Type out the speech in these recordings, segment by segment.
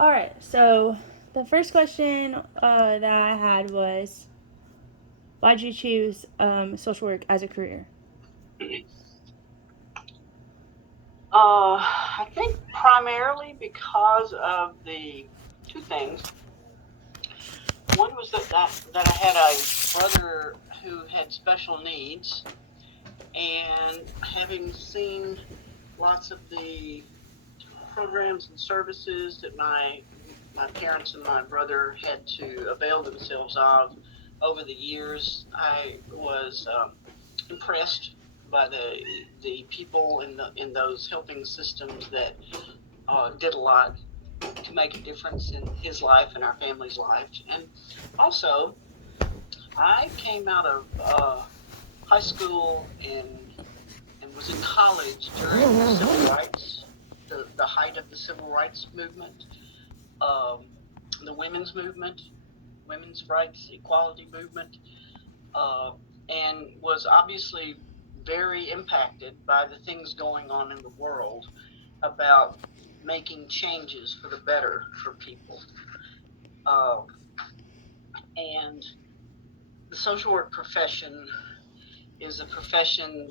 All right. So the first question that I had was, why'd you choose social work as a career? I think primarily because of the two things. One was that I had a brother who had special needs, and having seen lots of the programs and services that my parents and my brother had to avail themselves of over the years, I was impressed by the people in those helping systems that did a lot to make a difference in his life and our family's life. And also, I came out of high school and was in college during the civil rights, the height of the civil rights movement, um, the women's rights equality movement, uh, and was obviously very impacted by the things going on in the world about making changes for the better for people. Uh, and the social work profession is a profession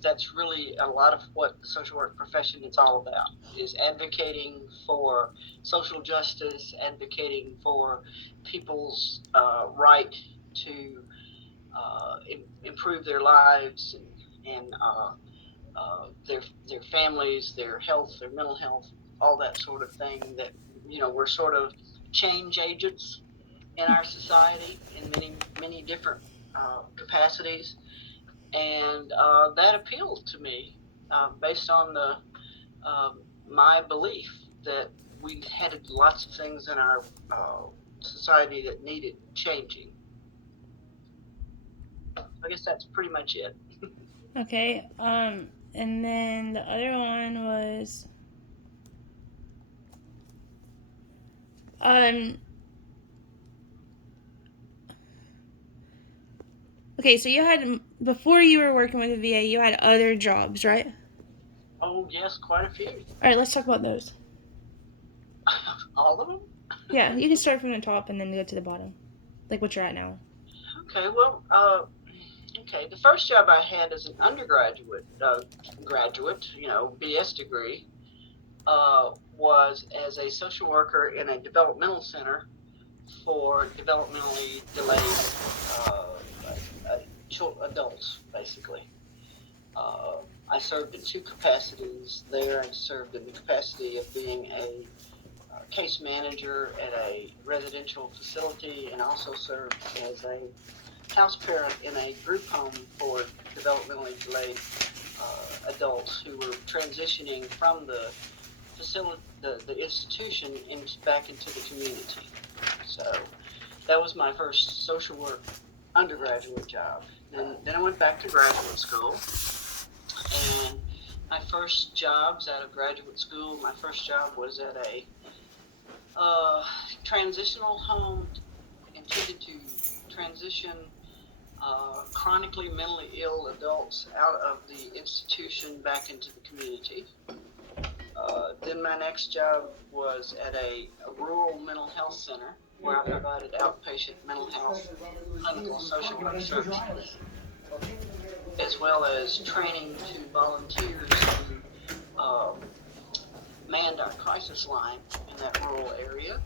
that's really a lot of what the social work profession is all about, is advocating for social justice, advocating for people's right to improve their lives and their families, their health, their mental health, all that sort of thing. That we're sort of change agents in our society in many different capacities, and that appealed to me based on the my belief that we had lots of things in our society that needed changing. I guess that's pretty much it. Okay. And then the other one was um. Okay, so you had before you were working with the VA, you had other jobs, right? Oh yes, quite a few. All right, let's talk about those. All of them. Yeah, you can start from the top and then go to the bottom, like what you're at now. Okay, well, okay. The first job I had as an undergraduate, graduate, BS degree, was as a social worker in a developmental center for developmentally delayed adults, basically. Uh, I served in two capacities there. I served in the capacity of being a case manager at a residential facility, and also served as a house parent in a group home for developmentally delayed adults who were transitioning from the facility, the institution, back into the community. So that was my first social work undergraduate job. Then I went back to graduate school, and my first jobs out of graduate school, my first job was at a uh, transitional home intended to transition chronically mentally ill adults out of the institution back into the community. Then my next job was at a rural mental health center where I provided outpatient mental health clinical social work services, as well as training to volunteers who manned our crisis line in that rural area.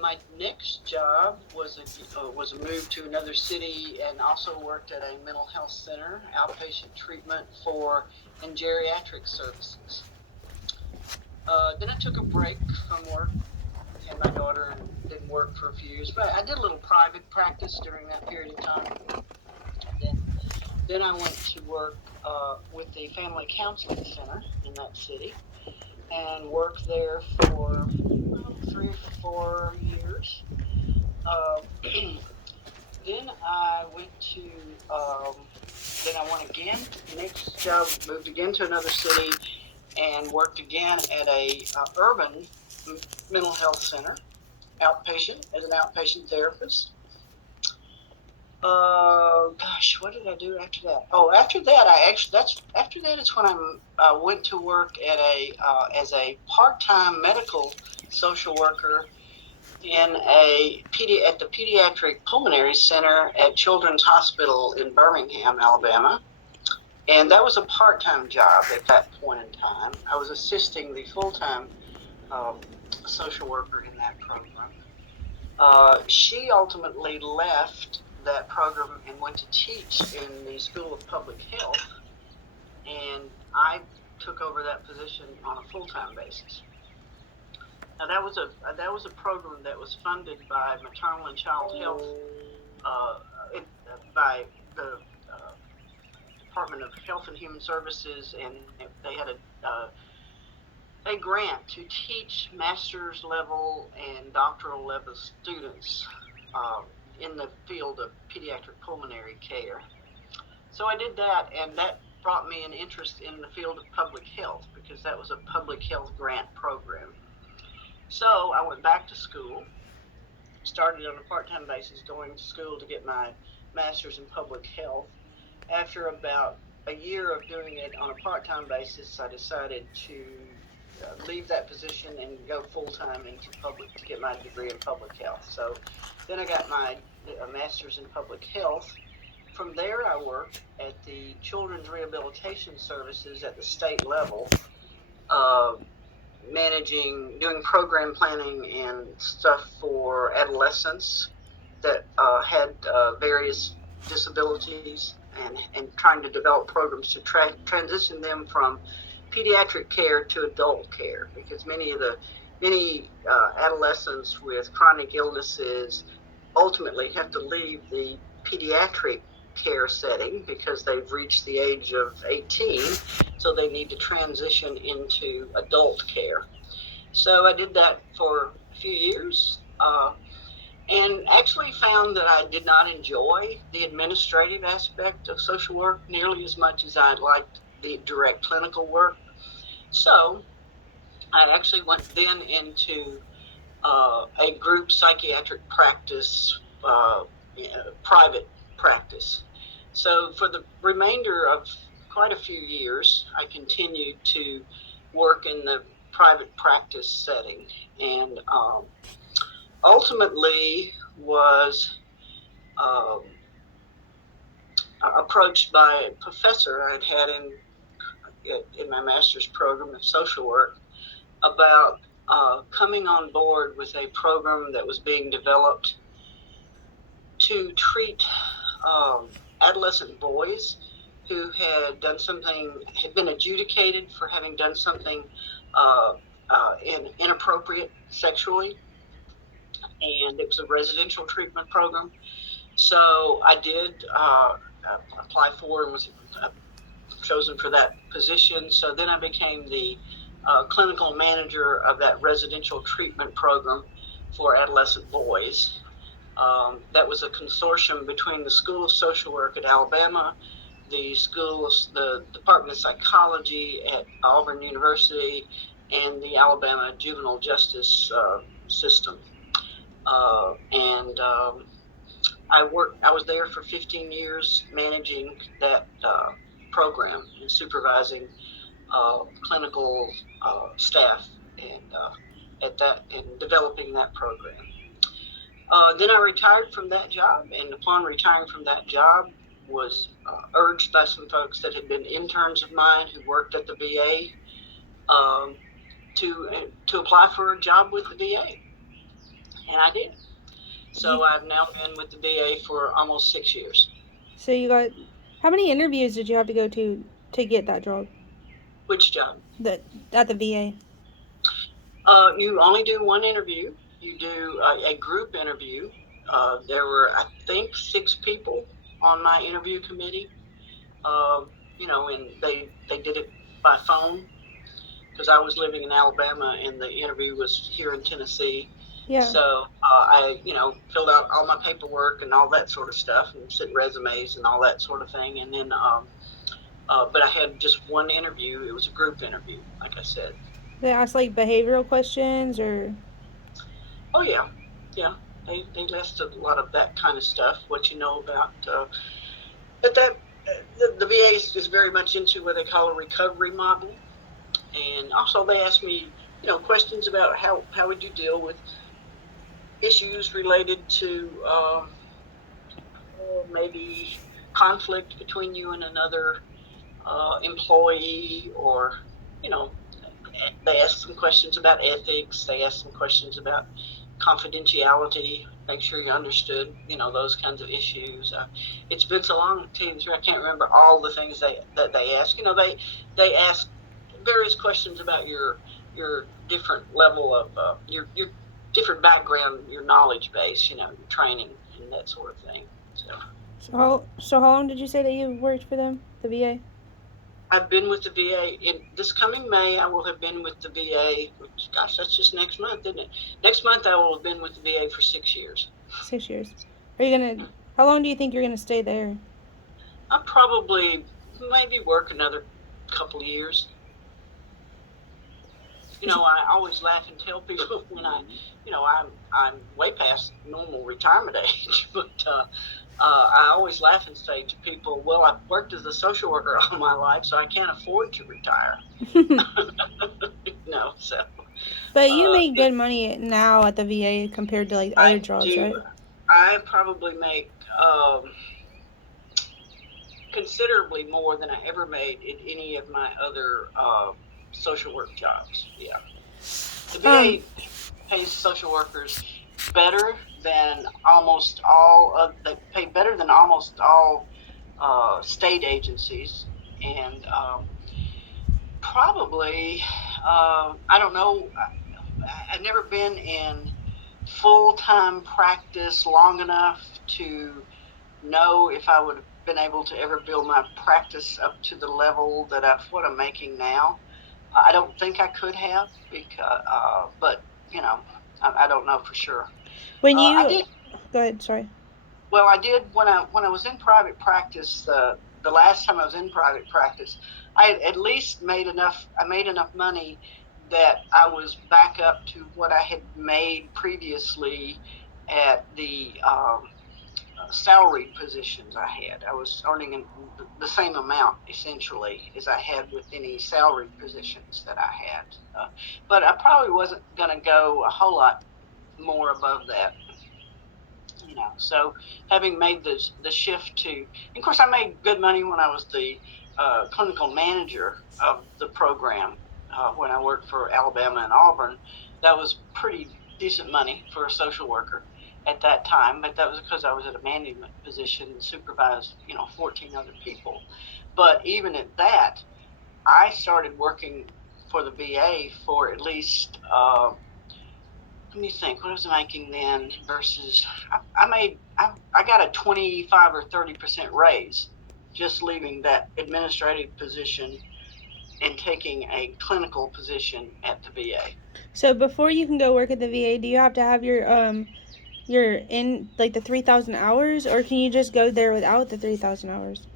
My next job was a move to another city, and also worked at a mental health center, outpatient treatment and geriatric services. Then I took a break from work, had my daughter, and didn't work for a few years. But I did a little private practice during that period of time. Then I went to work with the family counseling center in that city, and worked there for 3 or 4 years. Uh, then I went to, then I went again. Next job, moved again to another city, and worked again at a urban mental health center, outpatient, as an outpatient therapist. Gosh, what did I do after that? Oh, after that, after that is when I went to work at as a part-time medical social worker at the Pediatric Pulmonary Center at Children's Hospital in Birmingham, Alabama. And that was a part-time job at that point in time. I was assisting the full-time social worker in that program. She ultimately left that program and went to teach in the School of Public Health, and I took over that position on a full-time basis. Now that was a program that was funded by Maternal and Child Health, by the Department of Health and Human Services, and they had a grant to teach master's level and doctoral level students in the field of pediatric pulmonary care. So I did that, and that brought me an interest in the field of public health, because that was a public health grant program. So I went back to school, started on a part-time basis going to school to get my master's in public health. After about a year of doing it on a part-time basis, I decided to leave that position and go full-time to get my degree in public health. So then I got my master's in public health. From there, I worked at the Children's Rehabilitation Services at the state level, doing program planning and stuff for adolescents that had various disabilities, and trying to develop programs to transition them from pediatric care to adult care, because many adolescents with chronic illnesses ultimately have to leave the pediatric care setting because they've reached the age of 18, so they need to transition into adult care. So I did that for a few years, and actually found that I did not enjoy the administrative aspect of social work nearly as much as I liked the direct clinical work. So I actually went then into a group psychiatric practice, private practice. So for the remainder of quite a few years, I continued to work in the private practice setting, and ultimately was approached by a professor I'd had in my master's program of social work about coming on board with a program that was being developed to treat adolescent boys who had been adjudicated for having done something inappropriate sexually, and it was a residential treatment program. So I did apply for and was chosen for that position. So then I became the clinical manager of that residential treatment program for adolescent boys. That was a consortium between the School of Social Work at Alabama, the Department of Psychology at Auburn University, and the Alabama Juvenile Justice System. I was there for 15 years managing that program and supervising clinical staff and developing that program. Then I retired from that job, and upon retiring from that job, was urged by some folks that had been interns of mine who worked at the VA to apply for a job with the VA, and I did. So I've now been with the VA for almost 6 years. So how many interviews did you have to go to get that job? Which job? At the VA. You only do one interview. You do a group interview. There were, I think, 6 people on my interview committee. And they did it by phone, because I was living in Alabama and the interview was here in Tennessee. Yeah. So I, filled out all my paperwork and all that sort of stuff, and sent resumes and all that sort of thing. And then, but I had just one interview. It was a group interview, like I said. They ask like behavioral questions or? Oh yeah, yeah. They listed a lot of that kind of stuff, what you know about. The VA is very much into what they call a recovery model, and also they asked me, questions about how would you deal with issues related to maybe conflict between you and another employee, or you know, they asked some questions about ethics. They asked some questions about confidentiality. Make sure you understood, those kinds of issues. It's been so long, I can't remember all the things that they asked. They asked various questions about your different level of your different background, your knowledge base, your training and that sort of thing. So So how long did you say that you worked for them, the VA? I've been with the VA. In this coming May, I will have been with the VA. Which, gosh, that's just next month, isn't it? Next month, I will have been with the VA for 6 years. 6 years. Are you gonna? How long do you think you're gonna stay there? I'll probably maybe work another couple of years. I always laugh and tell people when I'm way past normal retirement age, but I always laugh and say to people, "Well, I've worked as a social worker all my life, so I can't afford to retire." So But you make it, good money now at the VA compared to like other I jobs, do. right? I probably make considerably more than I ever made in any of my other social work jobs. Yeah, the Um, VA pays social workers better than almost all. They pay better than almost all state agencies, and probably I don't know. I've never been in full-time practice long enough to know if I would have been able to ever build my practice up to the level that what I'm making now. I don't think I could have, but I don't know for sure. when I you did go ahead, sorry. well. I did when I was in private practice. The last time I was in private practice, I at least made enough. I made enough money that I was back up to what I had made previously at the salaried positions I had. I was earning the same amount essentially as I had with any salaried positions that I had. But I probably wasn't going to go a whole lot more above that. So having made the shift to, of course, I made good money when I was the clinical manager of the program when I worked for Alabama and Auburn. That was pretty decent money for a social worker at that time, but that was because I was at a management position and supervised 14 other people. But even at that, I started working for the VA for at least let me think. What was I making then versus I got a 25 or 30% raise just leaving that administrative position and taking a clinical position at the VA. So before you can go work at the VA, do you have to have your in like the 3,000 hours, or can you just go there without the 3,000 hours?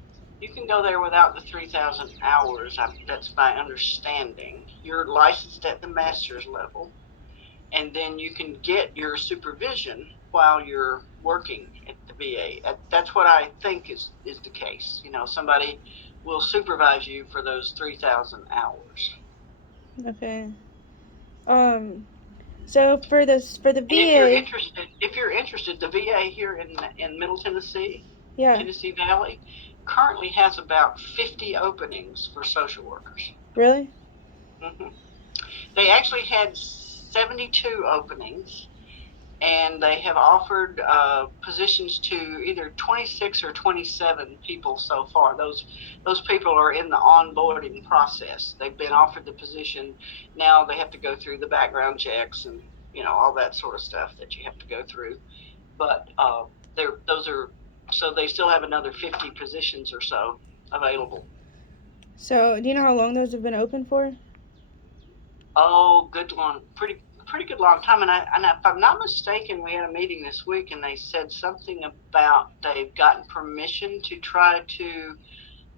You can go there without the 3,000 hours. That's my understanding. You're licensed at the master's level, and then you can get your supervision while you're working at the VA. That's what I think is the case. Somebody will supervise you for those 3,000 hours. Okay. Um. So for the And VA, if you're interested, the VA here in Middle Tennessee, yeah, Tennessee Valley, currently has about 50 openings for social workers. really? Hmm They actually had 72 openings, and they have offered positions to either 26 or 27 people so far. Those people are in the onboarding process. They've been offered the position. Now they have to go through the background checks and all that sort of stuff that you have to go through. But those are so they still have another 50 positions or so available. So do you know how long those have been open for? Oh, good long, pretty good long time. And if I'm not mistaken, we had a meeting this week, and they said something about they've gotten permission to try to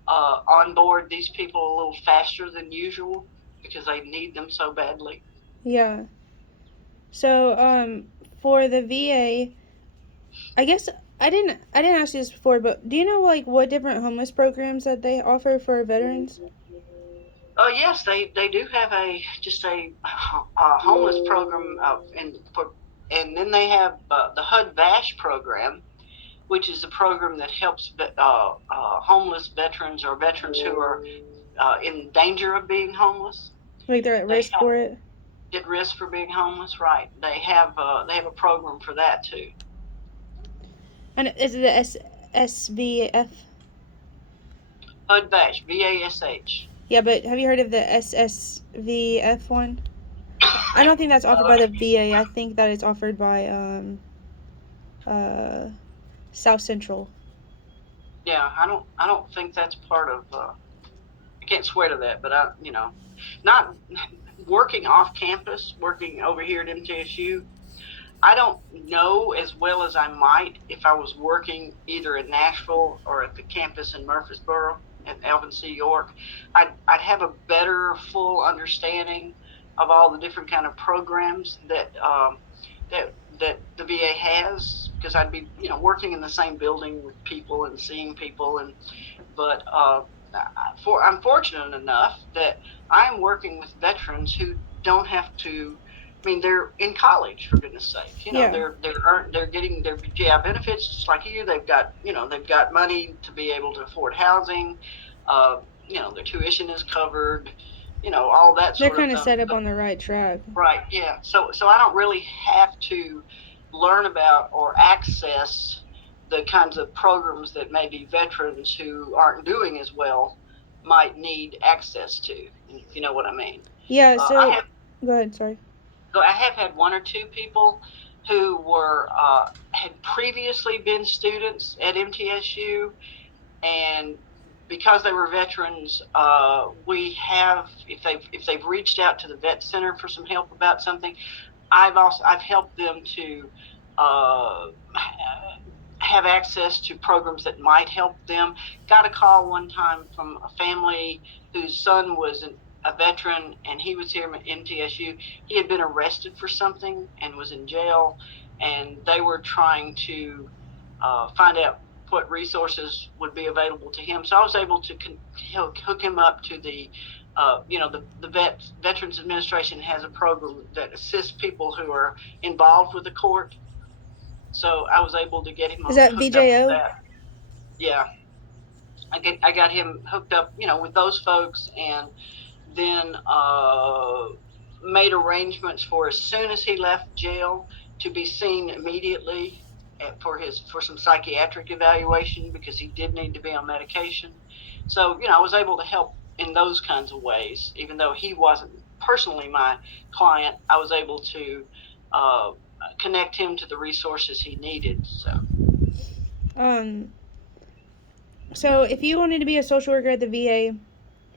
onboard these people a little faster than usual because they need them so badly. Yeah. So for the VA. I guess I didn't ask you this before, but do you know like what different homeless programs that they offer for veterans? Oh yes, they do have a homeless program, and then they have the HUD VASH program, which is a program that helps homeless veterans or veterans who are in danger of being homeless. Like they're at They risk for it? at risk for being homeless, right? They have a program for that too. And is it the SVF? HUD VASH, VASH. Yeah, but have you heard of the SSVF one? I don't think that's offered by the VA. I think that it's offered by uh South Central. Yeah, I don't think that's part of. I can't swear to that, but not working off campus, working over here at MTSU. I don't know as well as I might if I was working either in Nashville or at the campus in Murfreesboro at Alvin C. York. I'd have a better full understanding of all the different kind of programs that the VA has, because I'd be working in the same building with people and seeing people, but I'm fortunate enough that I'm working with veterans who don't have to. I mean, they're in college, for goodness sake. Yeah. They're getting their GI benefits just like you. They've got money to be able to afford housing. Their tuition is covered. All that They're sort of kind of thing. set up on the right track. Right. Yeah. So I don't really have to learn about or access the kinds of programs that maybe veterans who aren't doing as well might need access to, if you know what I mean. Yeah, I so have go ahead, sorry. I have had one or two people who were had previously been students at MTSU, and because they were veterans, we have if they've reached out to the vet center for some help about something, I've helped them to uh, have access to programs that might help them. Got a call one time from a family whose son was a veteran, and he was here at MTSU. He had been arrested for something and was in jail, and they were trying to find out what resources would be available to him. So I was able to hook him up to the Veterans Administration has a program that assists people who are involved with the court. So I was able to get him Is that hooked up with VJO? that. Yeah, I got him hooked up, with those folks, and then made arrangements for as soon as he left jail to be seen immediately for some psychiatric evaluation, because he did need to be on medication. So I was able to help in those kinds of ways, even though he wasn't personally my client. I was able to connect him to the resources he needed. Um, so if you wanted to be a social worker at the VA,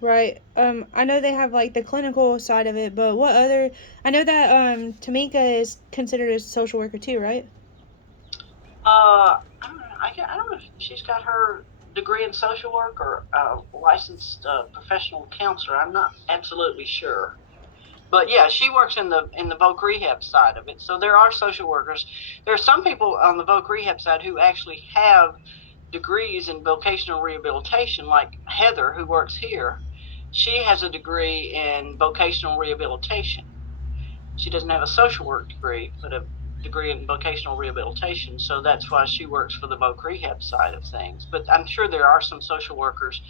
right? I know they have like the clinical side of it, but what other? I know that Tamika is considered a social worker too, right? I don't know if she's got her degree in social work or licensed professional counselor. I'm not absolutely sure, but yeah, she works in the voc rehab side of it. So there are social workers. There are some people on the voc rehab side who actually have degrees in vocational rehabilitation, like Heather, who works here. She has a degree in vocational rehabilitation. She doesn't have a social work degree, but a degree in vocational rehabilitation. So that's why she works for the voc rehab side of things. But I'm sure there are some social workers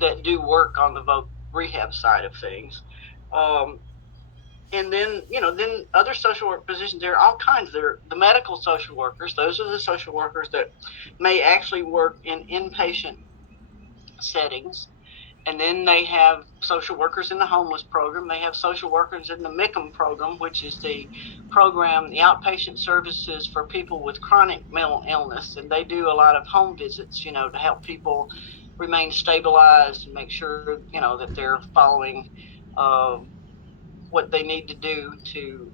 that do work on the voc rehab side of things. And then other social work positions, there are all kinds. There are the medical social workers. Those are the social workers that may actually work in inpatient settings. And then they have social workers in the homeless program. They have social workers in the MICM program, which is the program, the outpatient services for people with chronic mental illness. And they do a lot of home visits, to help people remain stabilized and make sure, that they're following what they need to do to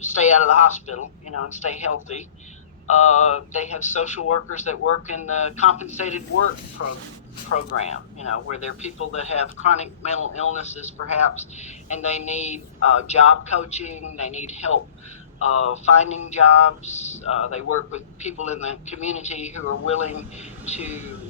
stay out of the hospital, and stay healthy. They have social workers that work in the compensated work program, where there are people that have chronic mental illnesses perhaps, and they need job coaching, they need help finding jobs. They work with people in the community who are willing to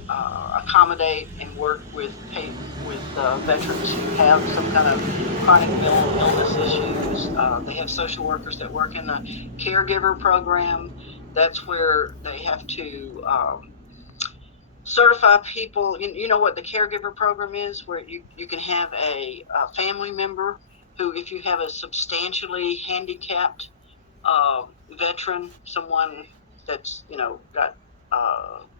accommodate and work with veterans who have some kind of chronic mental illness issues. They have social workers that work in the caregiver program. That's where they have to certify people. You know what the caregiver program is, where you can have a family member who, if you have a substantially handicapped veteran, someone that's got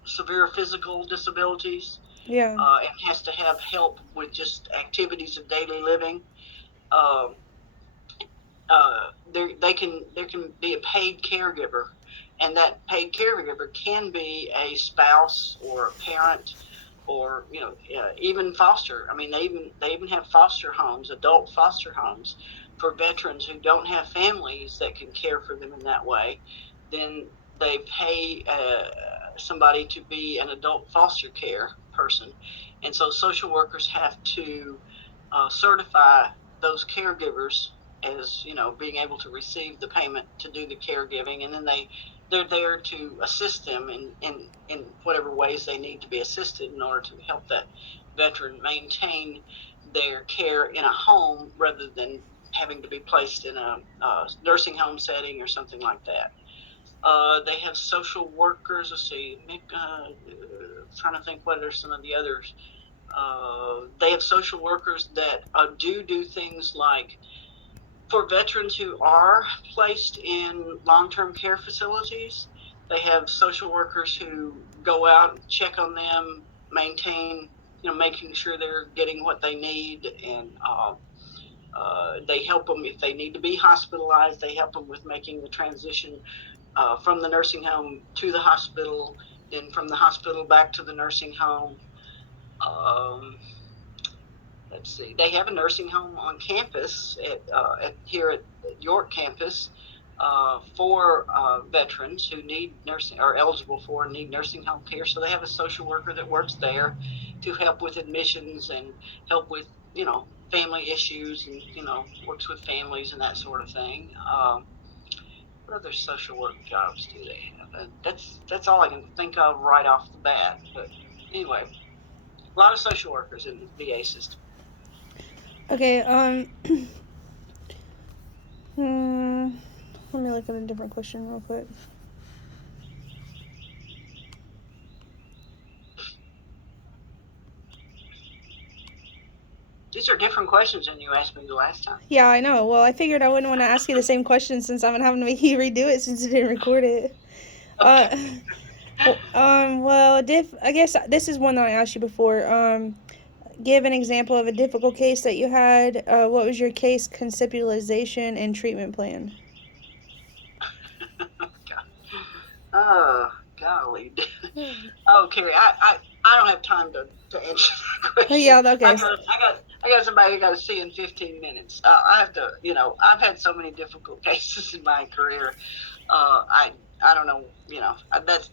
severe physical disabilities, Yeah. and has to have help with just activities of daily living. Uh, there can be a paid caregiver, and that paid caregiver can be a spouse or a parent, or even foster. I mean, they even have foster homes, adult foster homes, for veterans who don't have families that can care for them in that way. Then they pay somebody to be an adult foster care person, and so social workers have to certify those caregivers as being able to receive the payment to do the caregiving, and then they're there to assist them in whatever ways they need to be assisted in order to help that veteran maintain their care in a home rather than having to be placed in a nursing home setting or something like that. They have social workers. Let's see, trying to think what are some of the others. They have social workers that do things like, for veterans who are placed in long-term care facilities, they have social workers who go out and check on them, maintain, making sure they're getting what they need, and they help them if they need to be hospitalized. They help them with making the transition from the nursing home to the hospital, then from the hospital back to the nursing home. Um, let's see, they have a nursing home on campus here at York campus for veterans who need nursing, are eligible for and need nursing home care. So they have a social worker that works there to help with admissions and help with family issues, and works with families and that sort of thing. What other social work jobs do they have? That's all I can think of right off the bat. But anyway, a lot of social workers in the VA system. Okay. Let me look at a different question real quick. These are different questions than you asked me the last time. Yeah, I know. Well, I figured I wouldn't want to ask you the same question since I'm having to make you redo it since you didn't record it. Okay. Well, I guess this is one that I asked you before. Give an example of a difficult case that you had. What was your case conceptualization and treatment plan? Oh, golly. Oh, Carrie, I don't have time to answer that question. Yeah, okay. I got somebody I got to see in 15 minutes. I have to, I've had so many difficult cases in my career. I don't know,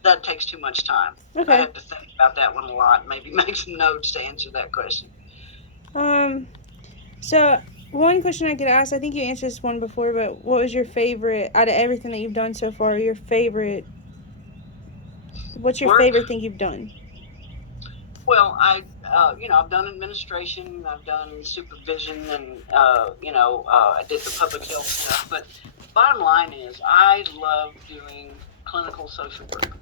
that takes too much time. I Okay. have to think about that one a lot. Maybe make some notes to answer that question. So one question I could ask, I think you answered this one before, but what was your favorite out of everything that you've done so far? What's your favorite thing you've done? Well, I've done administration, I've done supervision, and I did the public health stuff. But bottom line is, I love doing clinical social work.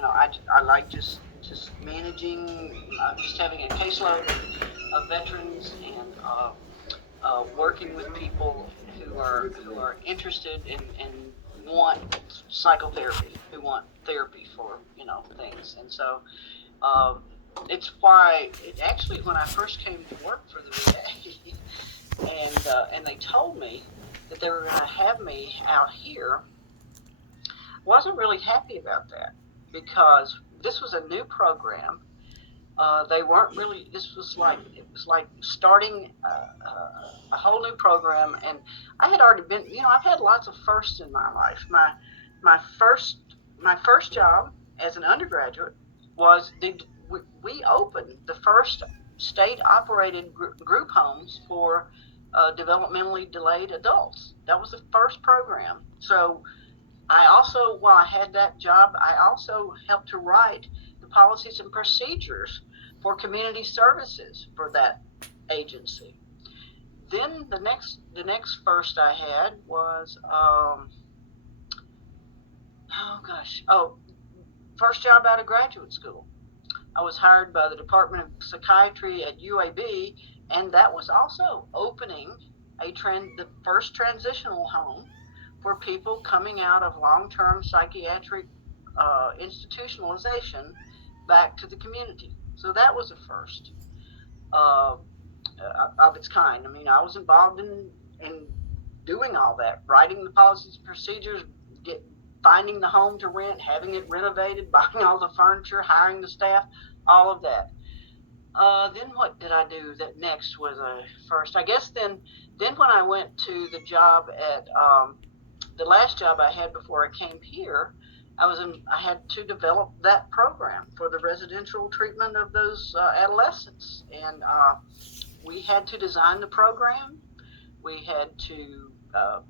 I like just managing, just having a caseload of veterans, and working with people who are interested and want psychotherapy, who want therapy for things. And so it's why actually, when I first came to work for the VA, and they told me that they were going to have me out here, wasn't really happy about that, because this was a new program. They weren't really. It was like starting a whole new program, and I had already been. I've had lots of firsts in my life. My first job as an undergraduate was we opened the first state operated group homes for developmentally delayed adults. That was the first program. So I also, while I had that job, I also helped to write the policies and procedures for community services for that agency. Then the next first I had was first job out of graduate school. I was hired by the Department of Psychiatry at UAB, and that was also opening the first transitional home for people coming out of long-term psychiatric institutionalization back to the community. So that was a first of its kind. I mean, I was involved in doing all that, writing the policies and procedures, finding the home to rent, having it renovated, buying all the furniture, hiring the staff, all of that. Then what did I do that next was a first? I guess then when I went to the job at the last job I had before I came here, I had to develop that program for the residential treatment of those adolescents, and we had to design the program. We had to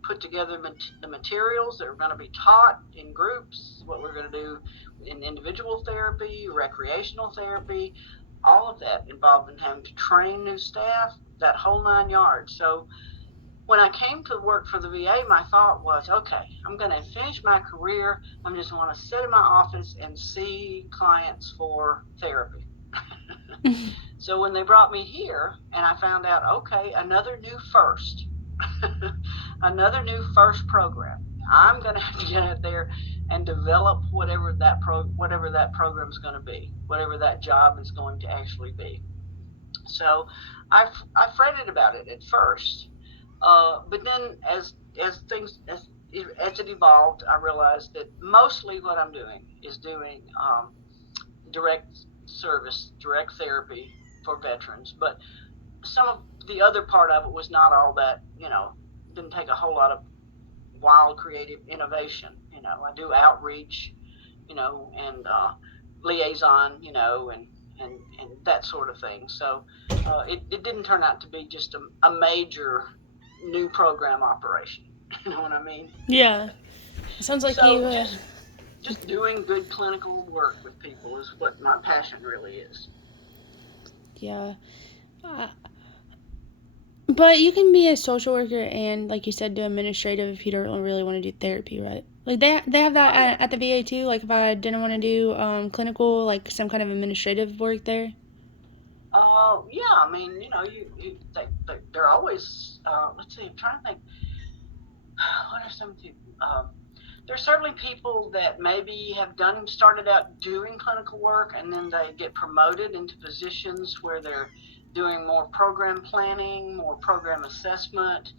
put together the materials that were going to be taught in groups, what we're going to do in individual therapy, recreational therapy, all of that involved in having to train new staff, that whole 9 yards. So when I came to work for the VA, my thought was, okay, I'm going to finish my career. I'm just going to sit in my office and see clients for therapy. So when they brought me here and I found out, okay, another new first, another new first program, I'm going to have to get out there and develop whatever that program is going to be, whatever that job is going to actually be. So I fretted about it at first, but then as it evolved, I realized that mostly what I'm doing is doing direct service, direct therapy for veterans. But some of the other part of it was not all that, didn't take a whole lot of wild creative innovation. I do outreach, and liaison, and that sort of thing. So it didn't turn out to be just a major new program operation. You know what I mean? Yeah. It sounds like So you. just doing good clinical work with people is what my passion really is. Yeah. Uh, but you can be a social worker and, like you said, do administrative if you don't really want to do therapy, right? Like they have that at the VA too. Like if I didn't want to do clinical, like some kind of administrative work there. Yeah, I mean, they're always. Let's see, I'm trying to think. What are some people? There's certainly people that maybe have started out doing clinical work, and then they get promoted into positions where they're doing more program planning, more program assessment,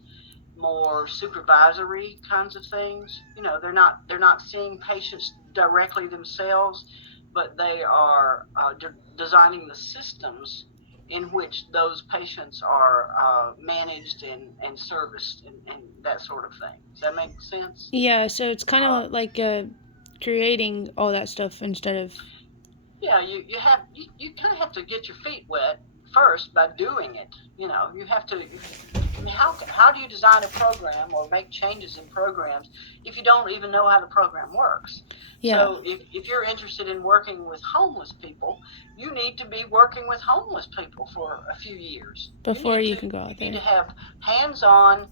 more supervisory kinds of things. They're not seeing patients directly themselves, but they are designing the systems in which those patients are managed and serviced and that sort of thing. Does that make sense? Yeah. So it's kind of like creating all that stuff instead of. Yeah, you kind of have to get your feet wet first by doing it. You have to. I mean, how do you design a program or make changes in programs if you don't even know how the program works? Yeah. So if you're interested in working with homeless people, you need to be working with homeless people for a few years Before you can go out You there. need to have hands-on,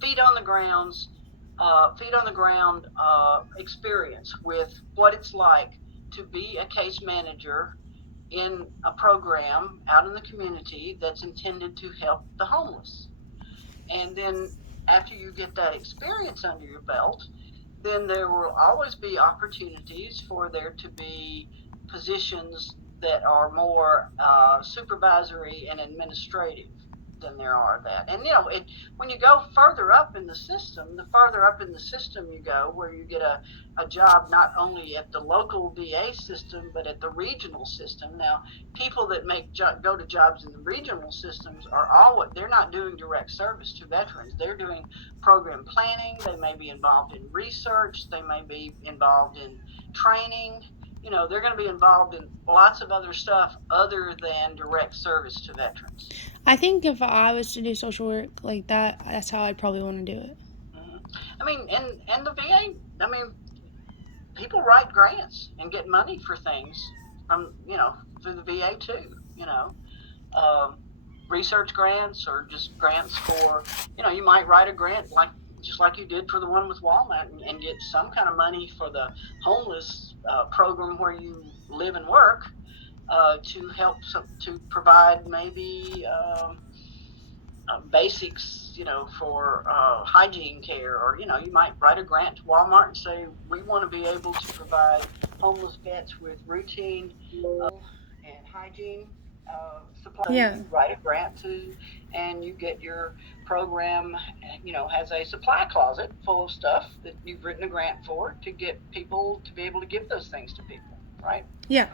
feet on the ground experience with what it's like to be a case manager in a program out in the community that's intended to help the homeless. And then after you get that experience under your belt, then there will always be opportunities for there to be positions that are more supervisory and administrative than there are that. And when you go further up in the system, the farther up in the system you go, where you get a job not only at the local VA system but at the regional system. Now, people that go to jobs in the regional systems they're not doing direct service to veterans. They're doing program planning. They may be involved in research. They may be involved in training. they're going to be involved in lots of other stuff other than direct service to veterans. I think if I was to do social work like that, that's how I'd probably want to do it. I mean, and the VA, I mean, people write grants and get money for things from, through the VA too, research grants or just grants for, you might write a grant just like you did for the one with Walmart and get some kind of money for the homeless program where you live and work to help to provide maybe basics, for hygiene care, or you might write a grant to Walmart and say we want to be able to provide homeless vets with routine and hygiene supplies. Yeah. You write a grant and you get your program, has a supply closet full of stuff that you've written a grant for to get people to be able to give those things to people, right? Yeah.